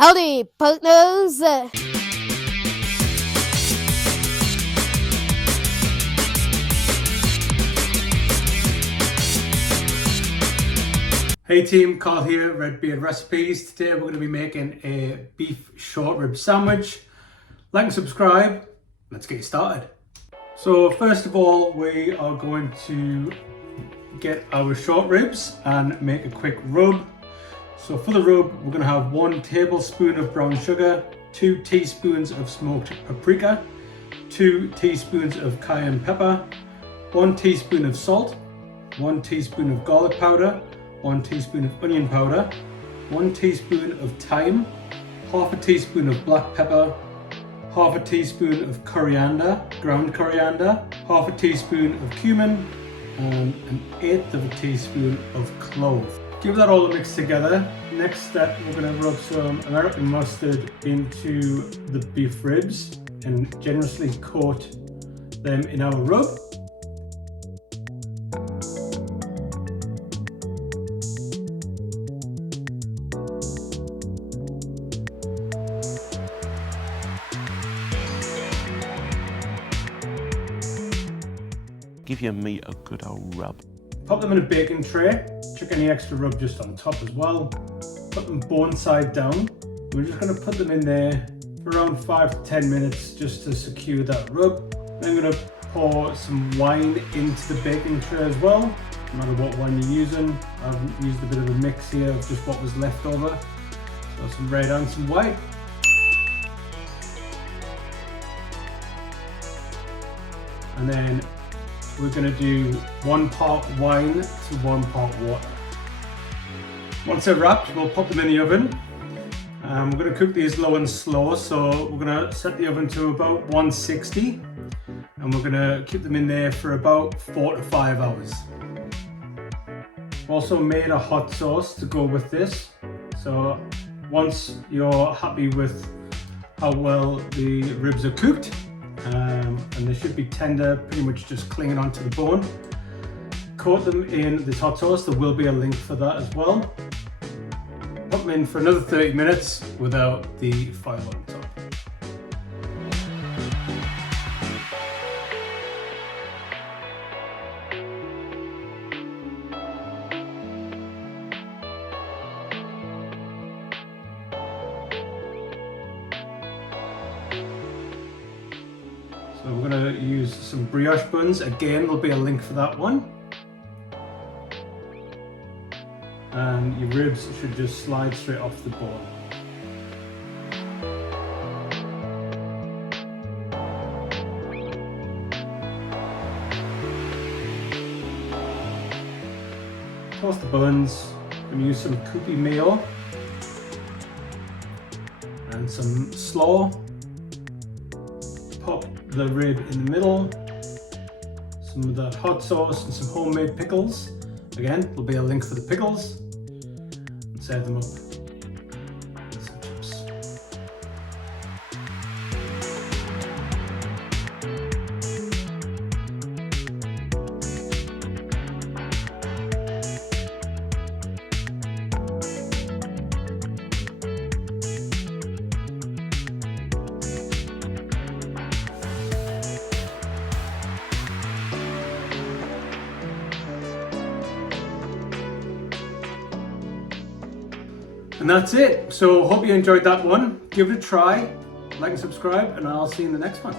Howdy Partners! Hey team, Karl here, Redbeard Recipes. Today we're going to be making a beef short rib sandwich. Like and subscribe, let's get started. So first of all, we are going to get our short ribs and make a quick rub. So for the rub, we're going to have 1 tablespoon of brown sugar, 2 teaspoons of smoked paprika, 2 teaspoons of cayenne pepper, 1 teaspoon of salt, 1 teaspoon of garlic powder, 1 teaspoon of onion powder, 1 teaspoon of thyme, half a teaspoon of black pepper, half a teaspoon of coriander, ground coriander, half a teaspoon of cumin, and 1/8 of a teaspoon of clove. Give that all mixed together. Next step, we're going to rub some American mustard into the beef ribs and generously coat them in our rub. Give your meat a good old rub. Pop them in a baking tray, chuck any extra rub just on top as well. Put them bone side down. We're just going to put them in there for around 5 to 10 minutes just to secure that rub. Then I'm going to pour some wine into the baking tray as well, no matter what wine you're using. I've used a bit of a mix here of just what was left over. So some red and some white. And then we're going to do 1 part wine to 1 part water. Once they're wrapped, we'll pop them in the oven. We're going to cook these low and slow, so we're going to set the oven to about 160 and we're going to keep them in there for about 4 to 5 hours. Also made a hot sauce to go with this, so once you're happy with how well the ribs are cooked, and they should be tender, pretty much just clinging onto the bone, coat them in this hot sauce. There will be a link for that as well. Put them in for another 30 minutes without the foil on top. So we're going to use some brioche buns. Again, there'll be a link for that one. And your ribs should just slide straight off the bone. Toss the buns and use some Kewpie mayo and some Slaw. Pop the rib in the middle, some of that hot sauce and some homemade pickles. Again, there'll be a link for the pickles, and serve them up with some chips. And that's it. So hope you enjoyed that one. Give it a try, like and subscribe, and I'll see you in the next one.